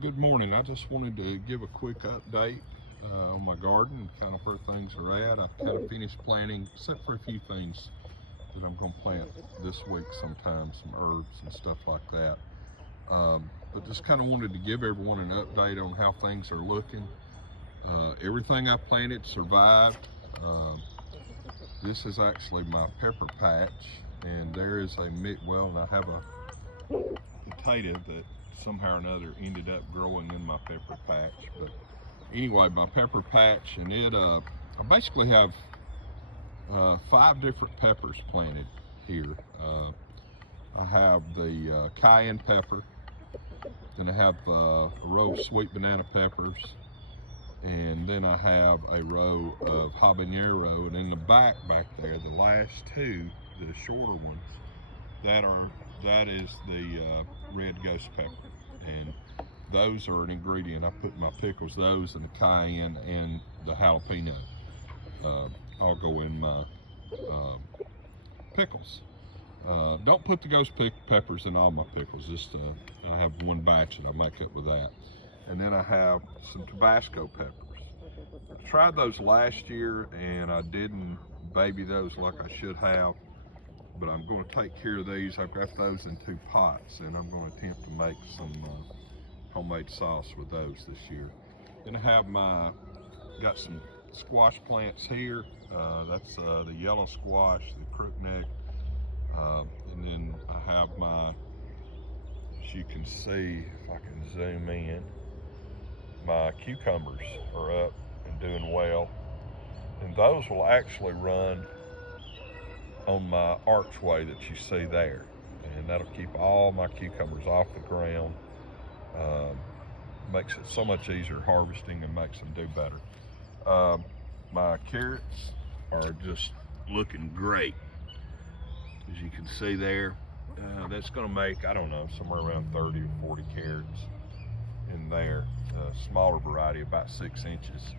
Good morning. I just wanted to give a quick update on my garden, kind of where things are at. I kind of finished planting, except for a few things that I'm going to plant this week sometime, some herbs and stuff like that. But just kind of wanted to give everyone an update on how things are looking. Everything I planted survived. This is actually my pepper patch, and there is a and I have a potato that somehow or another ended up growing in my pepper patch. But anyway, my pepper patch, and I basically have 5 different peppers planted here. I have the cayenne pepper, then I have a row of sweet banana peppers, and then I have a row of habanero, and in the back there, the last 2, the shorter ones, that is the red ghost pepper, and those are an ingredient I put in my pickles. Those and the cayenne and the jalapeno all go in my pickles. Don't put the ghost peppers in all my pickles. Just I have one batch that I make up with that, and then I have some Tabasco peppers. I tried those last year and I didn't baby those like I should have, but I'm going to take care of these. I've got those in 2 pots, and I'm going to attempt to make some homemade sauce with those this year. Then I have got some squash plants here. That's the yellow squash, the crookneck, and then I have as you can see, if I can zoom in, my cucumbers are up and doing well, and those will actually run on my archway that you see there, and that'll keep all my cucumbers off the ground. Makes it so much easier harvesting and makes them do better. My carrots are just looking great, as you can see there. That's going to make, I don't know, somewhere around 30 or 40 carrots in there. Smaller variety, about 6 inches,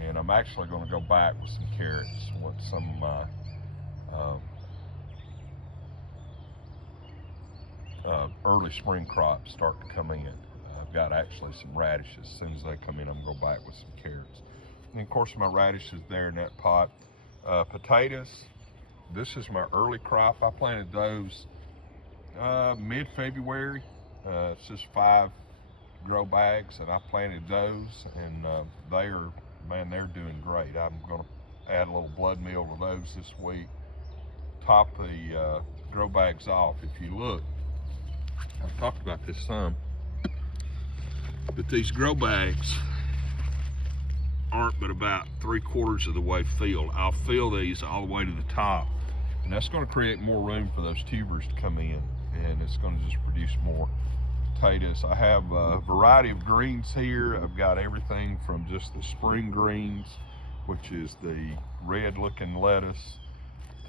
and I'm actually going to go back with some carrots once some of my early spring crops start to come in. I've got actually some radishes. As soon as they come in, I'm going to go back with some carrots. And of course, my radishes there in that pot. Potatoes, this is my early crop. I planted those mid-February. It's just 5 grow bags, and I planted those, and they're doing great. I'm going to add a little blood meal to those this week. Top the grow bags off. If you look, I've talked about this some, but these grow bags aren't but about 3/4 of the way filled. I'll fill these all the way to the top, and that's going to create more room for those tubers to come in, and it's going to just produce more potatoes. I have a variety of greens here. I've got everything from just the spring greens, which is the red looking lettuce,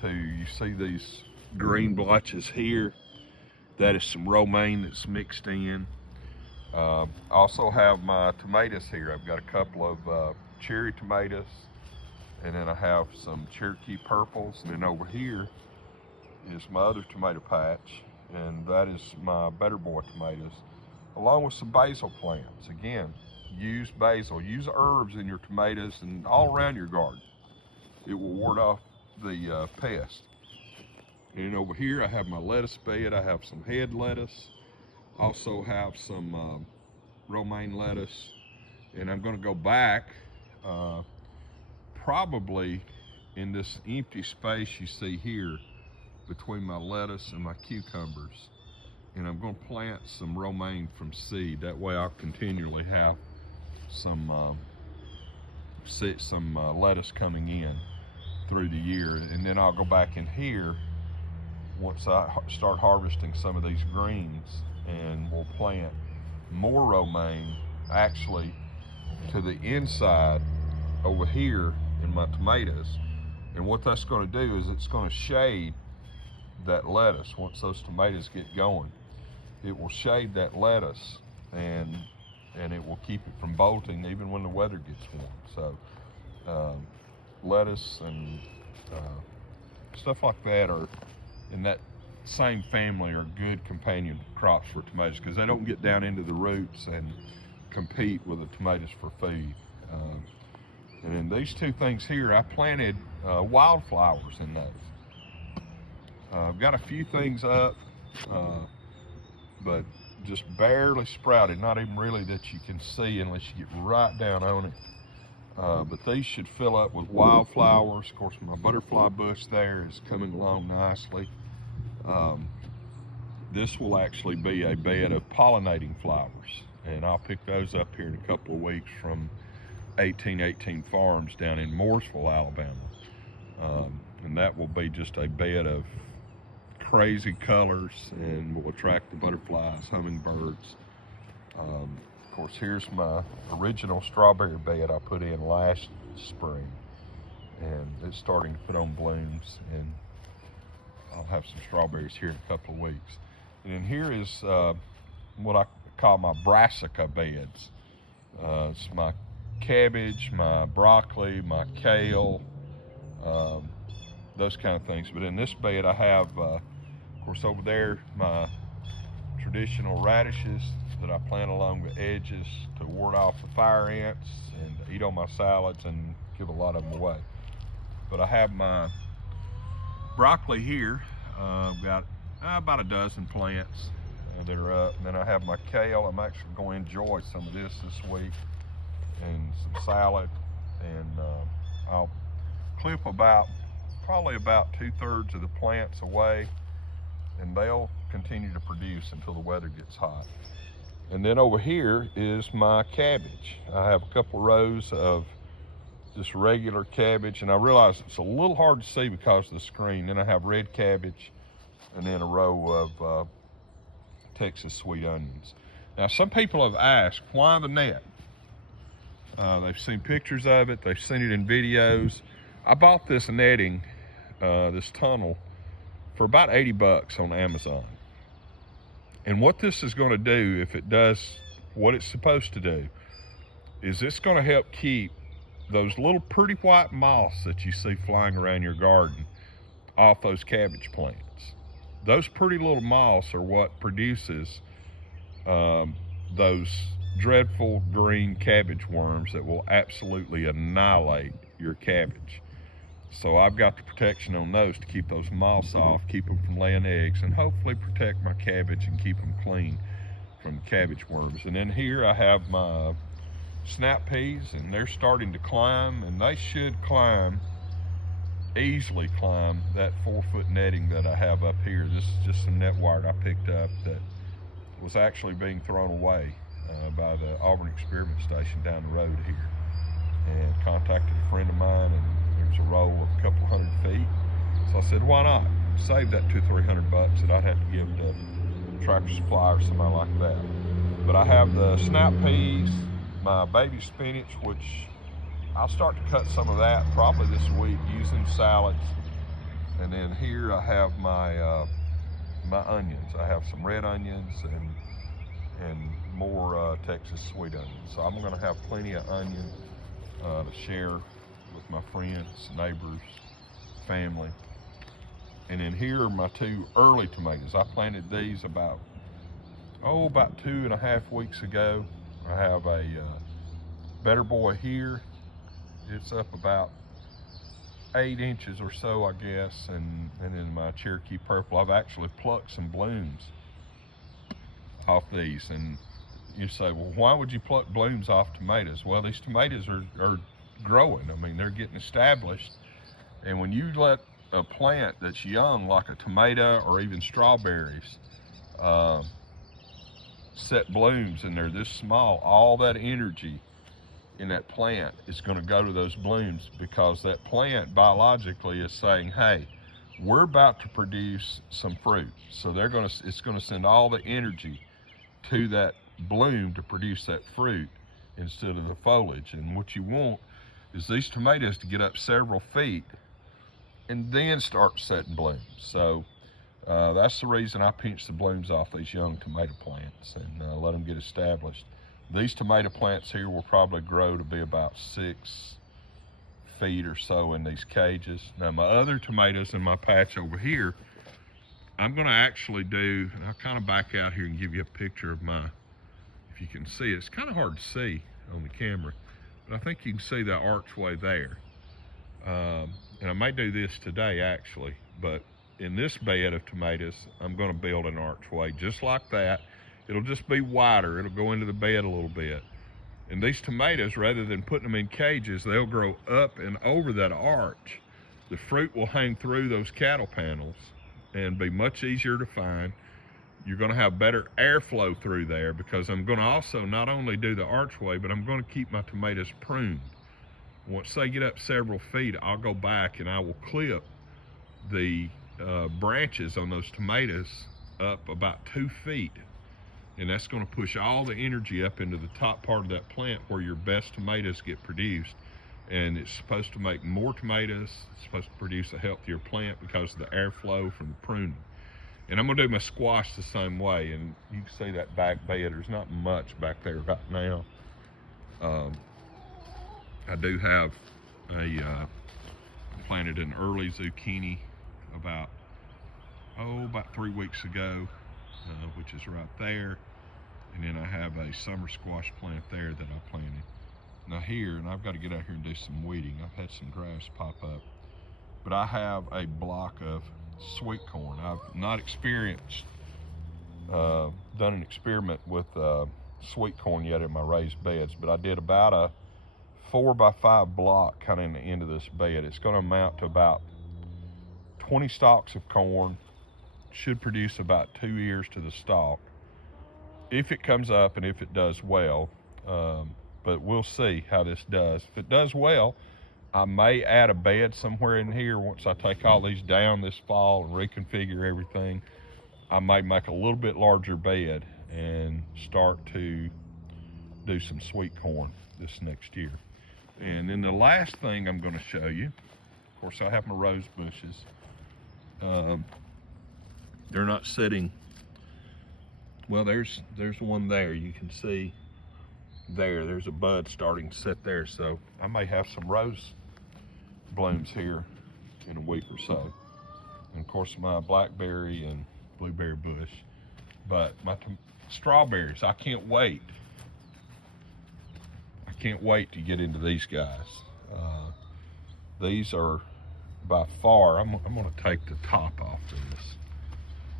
to, you see these green blotches here, that is some romaine that's mixed in. Also have my tomatoes here. I've got a couple of cherry tomatoes, and then I have some Cherokee purples, and then over here is my other tomato patch, and that is my Better Boy tomatoes, along with some basil plants. Again, use basil, use herbs in your tomatoes and all around your garden. It will ward off the pest. And over here I have my lettuce bed. I have some head lettuce, also have some romaine lettuce, and I'm going to go back probably in this empty space you see here between my lettuce and my cucumbers, and I'm going to plant some romaine from seed. That way I'll continually have some lettuce coming in through the year, and then I'll go back in here once I start harvesting some of these greens, and we'll plant more romaine actually to the inside over here in my tomatoes. And what that's going to do is it's going to shade that lettuce. Once those tomatoes get going, it will shade that lettuce, and it will keep it from bolting even when the weather gets warm. So lettuce and stuff like that are in that same family, are good companion crops for tomatoes, because they don't get down into the roots, and compete with the tomatoes for food. And then these two things here, I planted wildflowers in those. I've got a few things up, but just barely sprouted, not even really that you can see unless you get right down on it. But these should fill up with wildflowers. Of course, my butterfly bush there is coming along nicely. This will actually be a bed of pollinating flowers, and I'll pick those up here in a couple of weeks from 1818 Farms down in Mooresville, Alabama. And that will be just a bed of crazy colors and will attract the butterflies, hummingbirds. Of course, here's my original strawberry bed I put in last spring, and it's starting to put on blooms, and I'll have some strawberries here in a couple of weeks. And then here is what I call my brassica beds. It's my cabbage, my broccoli, my kale, those kind of things. But in this bed I have, of course, over there, my traditional radishes that I plant along the edges to ward off the fire ants and eat on my salads and give a lot of them away. But I have my broccoli here. I've got about a dozen plants that are up. And then I have my kale. I'm actually going to enjoy some of this week, and some salad. And I'll clip probably about 2/3 of the plants away, and they'll continue to produce until the weather gets hot. And then over here is my cabbage. I have a couple rows of just regular cabbage, and I realize it's a little hard to see because of the screen. Then I have red cabbage, and then a row of Texas sweet onions. Now, some people have asked, why the net? They've seen pictures of it, they've seen it in videos. I bought this netting, this tunnel, for about 80 bucks on Amazon. And what this is going to do, if it does what it's supposed to do, is it's going to help keep those little pretty white moths that you see flying around your garden off those cabbage plants. Those pretty little moths are what produces those dreadful green cabbage worms that will absolutely annihilate your cabbage. So I've got the protection on those to keep those moths off, keep them from laying eggs, and hopefully protect my cabbage and keep them clean from cabbage worms. And then here I have my snap peas, and they're starting to climb, and they should easily climb that 4-foot netting that I have up here. This is just some net wire I picked up that was actually being thrown away by the Auburn Experiment Station down the road here, and contacted a friend of mine, and there's a roll of a couple hundred feet. So I said, why not save that $200-300 that I'd have to give to Tractor Supply or somebody like that. But I have the snap peas, my baby spinach, which I'll start to cut some of that probably this week using salads. And then here I have my my onions. I have some red onions and more Texas sweet onions. So I'm going to have plenty of onion to share with my friends, neighbors, family. And then here are my 2 early tomatoes. I planted these about 2.5 weeks ago. I have a Better Boy here. It's up about 8 inches or so, I guess, and then my Cherokee Purple. I've actually plucked some blooms off these. And you say, well, why would you pluck blooms off tomatoes? Well, these tomatoes are growing. I mean, they're getting established. And when you let a plant that's young, like a tomato or even strawberries, set blooms and they're this small, all that energy in that plant is going to go to those blooms, because that plant biologically is saying, hey, we're about to produce some fruit. So it's going to send all the energy to that bloom to produce that fruit instead of the foliage. And what you want is these tomatoes to get up several feet and then start setting blooms. So that's the reason I pinch the blooms off these young tomato plants and let them get established. These tomato plants here will probably grow to be about 6 feet or so in these cages. Now my other tomatoes in my patch over here, I'm gonna actually do, and I'll kind of back out here and give you a picture of my, if you can see it. It's kind of hard to see on the camera, but I think you can see the archway there. And I may do this today actually, but in this bed of tomatoes, I'm going to build an archway just like that. It'll just be wider. It'll go into the bed a little bit. And these tomatoes, rather than putting them in cages, they'll grow up and over that arch. The fruit will hang through those cattle panels and be much easier to find. You're going to have better airflow through there, because I'm going to also not only do the archway, but I'm going to keep my tomatoes pruned. Once they get up several feet, I'll go back and I will clip the branches on those tomatoes up about 2 feet. And that's going to push all the energy up into the top part of that plant where your best tomatoes get produced. And it's supposed to make more tomatoes. It's supposed to produce a healthier plant because of the airflow from the pruning. And I'm going to do my squash the same way. And you can see that back bed. There's not much back there right now. I do have planted an early zucchini about 3 weeks ago, which is right there. And then I have a summer squash plant there that I planted. Now here, and I've got to get out here and do some weeding. I've had some grass pop up, but I have a block of sweet corn. I've not experienced, done an experiment with sweet corn yet in my raised beds, but I did about a 4x5 block kind of in the end of this bed. It's going to amount to about 20 stalks of corn. Should produce about 2 ears to the stalk, if it comes up and if it does well. But we'll see how this does. If it does well, I may add a bed somewhere in here once I take all these down this fall and reconfigure everything. I may make a little bit larger bed and start to do some sweet corn this next year. And then the last thing I'm going to show you, of course I have my rose bushes. They're not sitting, well, there's one there. You can see there's a bud starting to sit there. So I may have some rose blooms here in a week or so. And of course my blackberry and blueberry bush. But my strawberries, I can't wait. I can't wait to get into these guys. These are by far, I'm going to take the top off this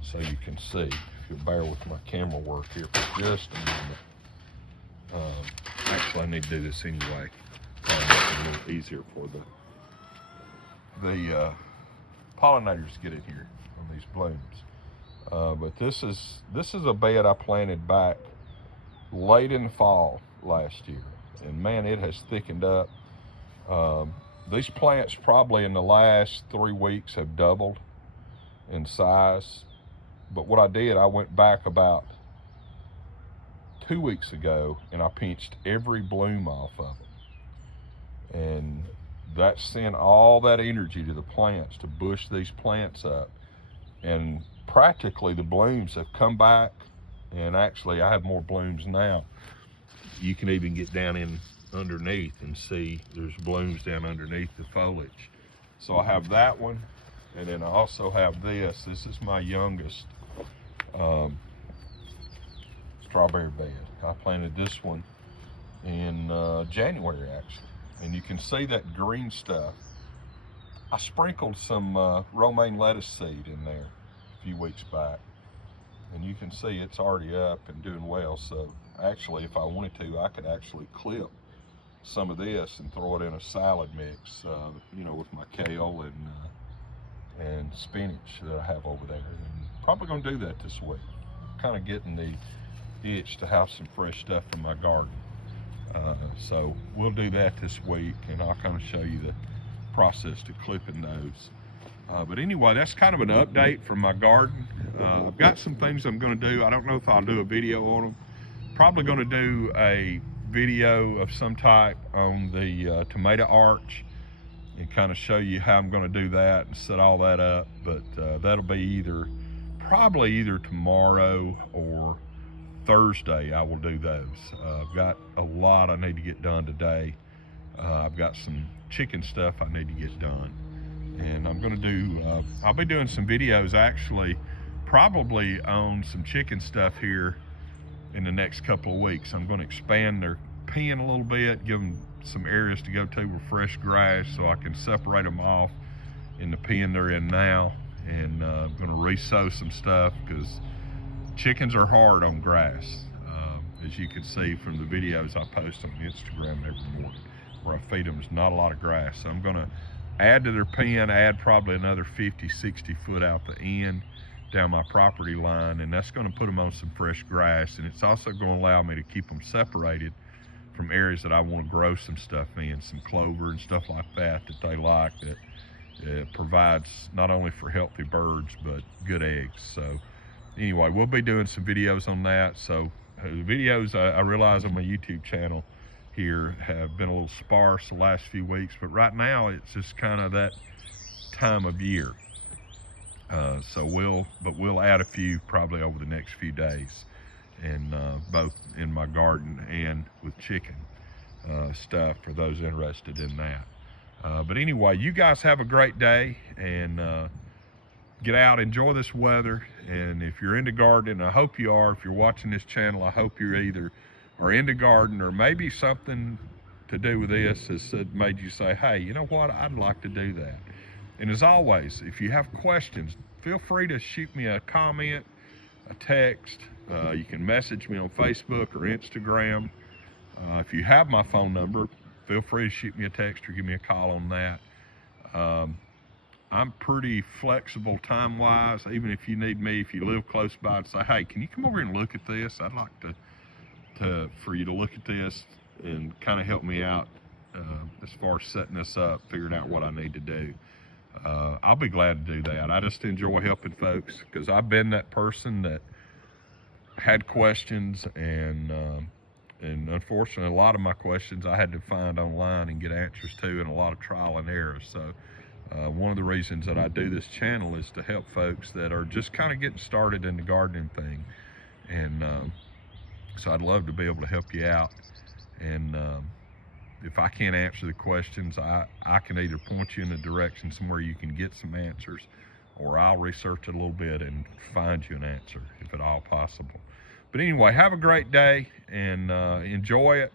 so you can see. If you'll bear with my camera work here for just a moment. Actually, I need to do this anyway. Make it a little easier for the pollinators to get in here on these blooms. But this is a bed I planted back late in the fall last year, and man, it has thickened up. These plants probably in the last 3 weeks have doubled in size. But what I did, I went back about 2 weeks ago and I pinched every bloom off of them. And that sent all that energy to the plants to bush these plants up. And practically the blooms have come back, and actually I have more blooms now. You can even get down in underneath and see there's blooms down underneath the foliage. So I have that one, and then I also have this. This is my youngest strawberry bed. I planted this one in January actually, and you can see that green stuff. I sprinkled some romaine lettuce seed in there a few weeks back, and you can see it's already up and doing well. So actually, if I wanted to, I could actually clip some of this and throw it in a salad mix, you know, with my kale and spinach that I have over there. And probably gonna do that this week. Kind of getting the itch to have some fresh stuff in my garden. So we'll do that this week, and I'll kind of show you the process to clipping those. But anyway, that's kind of an update from my garden. I've got some things I'm gonna do. I don't know if I'll do a video on them. Probably gonna do a video of some type on the tomato arch and kind of show you how I'm going to do that and set all that up. But that'll be probably either tomorrow or Thursday. I will do those. I've got a lot I need to get done today. I've got some chicken stuff I need to get done, and I'm going to do I'll be doing some videos actually probably on some chicken stuff here in the next couple of weeks. I'm going to expand their pen a little bit, give them some areas to go to with fresh grass so I can separate them off in the pen they're in now. And I'm going to re-sow some stuff because chickens are hard on grass. As you can see from the videos I post on Instagram every morning, where I feed them, there's not a lot of grass. So I'm going to add to their pen, add probably another 50, 60 foot out the end down my property line, and that's going to put them on some fresh grass. And it's also going to allow me to keep them separated from areas that I want to grow some stuff in, some clover and stuff like that they like, that provides not only for healthy birds but good eggs. So anyway, we'll be doing some videos on that. So the videos I realize on my YouTube channel here have been a little sparse the last few weeks, but right now it's just kind of that time of year. So we'll add a few probably over the next few days, and both in my garden and with chicken stuff for those interested in that. But anyway, you guys have a great day, and get out, enjoy this weather. And if you're into gardening, I hope you are. If you're watching this channel, I hope you're either are into gardening, or maybe something to do with this has made you say, hey, you know what, I'd like to do that. And as always, if you have questions, feel free to shoot me a comment, a text. You can message me on Facebook or Instagram. If you have my phone number, feel free to shoot me a text or give me a call on that. I'm pretty flexible time-wise. Even if you need me, if you live close by, and say, hey, can you come over and look at this? I'd like for you to look at this and kind of help me out as far as setting this up, figuring out what I need to do. I'll be glad to do that. I just enjoy helping folks, because I've been that person that had questions, and unfortunately a lot of my questions I had to find online and get answers to, and a lot of trial and error. So one of the reasons that I do this channel is to help folks that are just kind of getting started in the gardening thing. And so I'd love to be able to help you out. And if I can't answer the questions, I can either point you in the direction somewhere you can get some answers, or I'll research it a little bit and find you an answer, if at all possible. But anyway, have a great day, and enjoy it,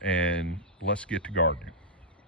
and let's get to gardening.